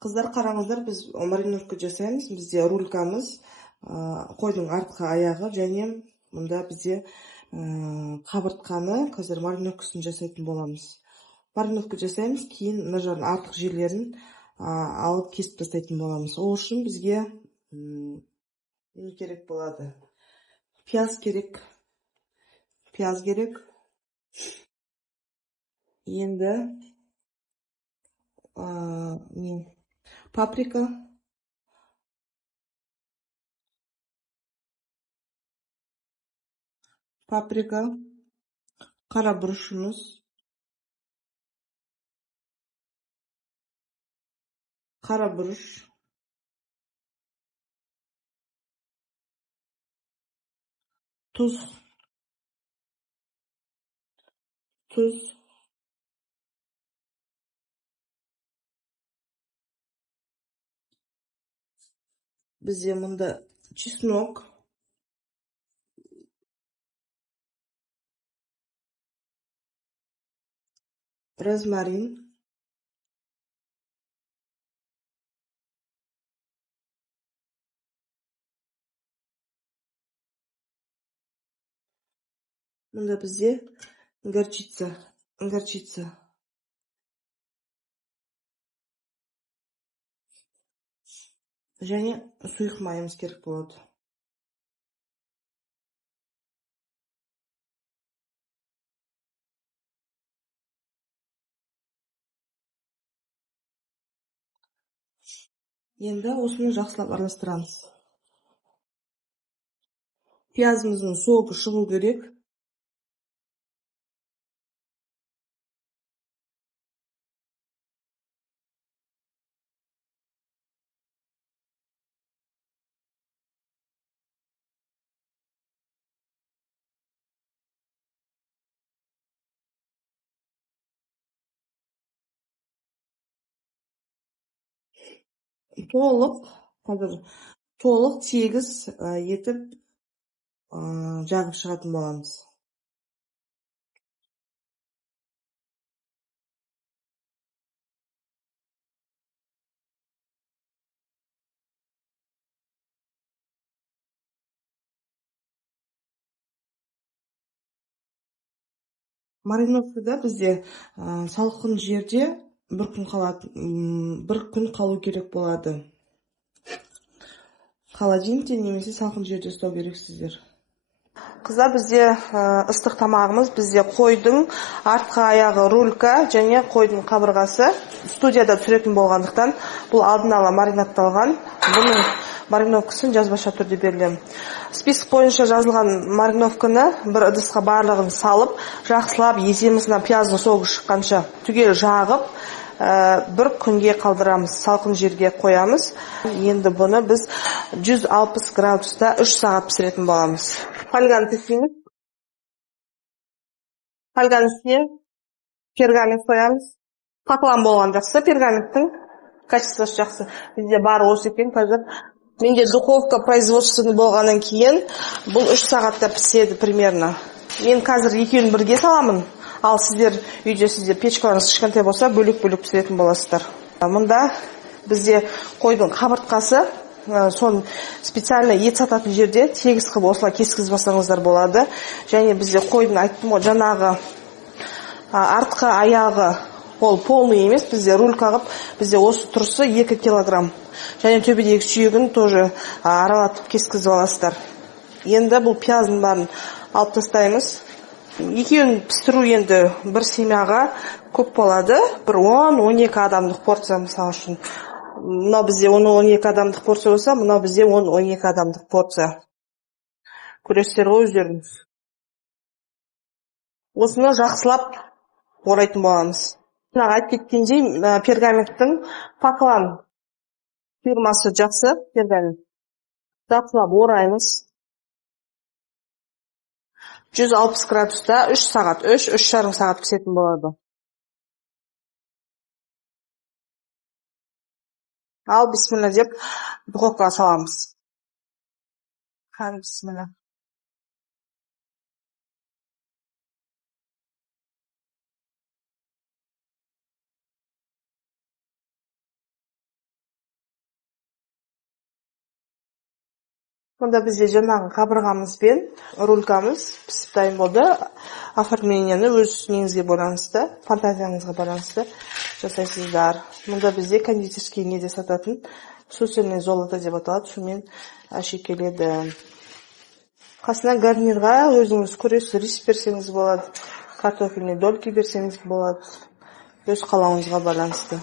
Қыздар, қараңыздар, біз мариновка жасаймыз. Бізде рулькамыз, қойдың артқы аяғы және мұнда бізде қабыртқаны қазір мариновкасын жасайтын боламыз. Мариновка жасаймыз, кейін мына жағын артық жерлерін алып кесіп тастайтын боламыз. Ол үшін бізге не керек болады? Пияз керек. Енді паприка, қара бұрышымыз, тұз, бізде мұнда чеснок, розмарин, мұнда бізде горчица, және сұйық майымыз керек болады. Енді осыны жақсылап араластырамыз. Пиязымыздың соғы шығу керек. Толық тегіз етіп жағып шығатын боламыз. Мариновкада бізде салқын жерде бір күн қалу керек болады. Холодильникте немесе салқын жерде ұстау керексіздер. Қыздар, бізде ыстық тамағымыз, бізде қойдың артқы аяғы рулька және қойдың қабырғасы студияда түсіретін болғандықтан бұл алдын ала маринадталған. Бұның мариновкасын жазбаша түрде берілем. Список бойынша жазылған мариновканы бір ыдысқа барлығын салып, жақсылап есемізіне пияздың соғы шыққанша түгел жағып, бір күнге қалдырамыз, салқын жерге қоямыз. Енді бұны біз 160 градуста 3 сағат пісіретін боламыз. Фольганы тесейміз. Фольганың үстіне пергамент қоямыз. Поклан болған жақсы, пергаменттің качествосы жақсы. Бізде бар осы екен қазір. Менде духовка производственный болғаннан кейін бұл 3 сағатта піседі примерно. Мен қазір екеуін бірге саламын. Ал сіздер үйде печкаларыңыз кішкентай болса, бөлек-бөлек пісіретін боласыздар. Мұнда бізде қойдың қабыртқасы, сон специально ет сататын жерде тегіз қылып осылай кескізбасаңыздар болады. Және бізде қойдың айттым ғой, жаңағы артқы аяғы ол полный емес, бізде рулька қылып, бізде осы тұрысы 2 килограмм. Және төбедегі сүйегін тоже аралатып кескізіп аласыздар. Енді бұл пияздың барын алып тастаймыз. Екеуін пістіру енді бір семьяға көп болады. Бір 10-12 адамдық порция мысалы үшін. Мынау бізде 10-12 адамдық порция болса, мынау бізде 10-12 адамдық порция. Көресіздер ғой өздеріңіз. Осыны жақсылап орайтын боламыз. Айтып кеткендей, пергаменттің поклан фирмасы жақсы пергамент. Жақсылап ораймыз. 160 градуста 3 сағат, 3-3,5 сағат пісетін болады. Ал бисмилла деп духовкаға саламыз. Бисмилла. Мында бізде жаңағы қабырғамыз бен рулькамыз пісіп дайын болды. Оформленияны өз неңізге байланысты, фантазияңызға байланысты жасайсыздар. Мында бізде кондитерский неде сататын сусельное золото деп аталады, шумен әшекеледі. Қасына гарнирға өзіңіз көресіз, рис берсеңіз болады, картофельный дольки берсеңіз болады. Өз қалауыңызға байланысты.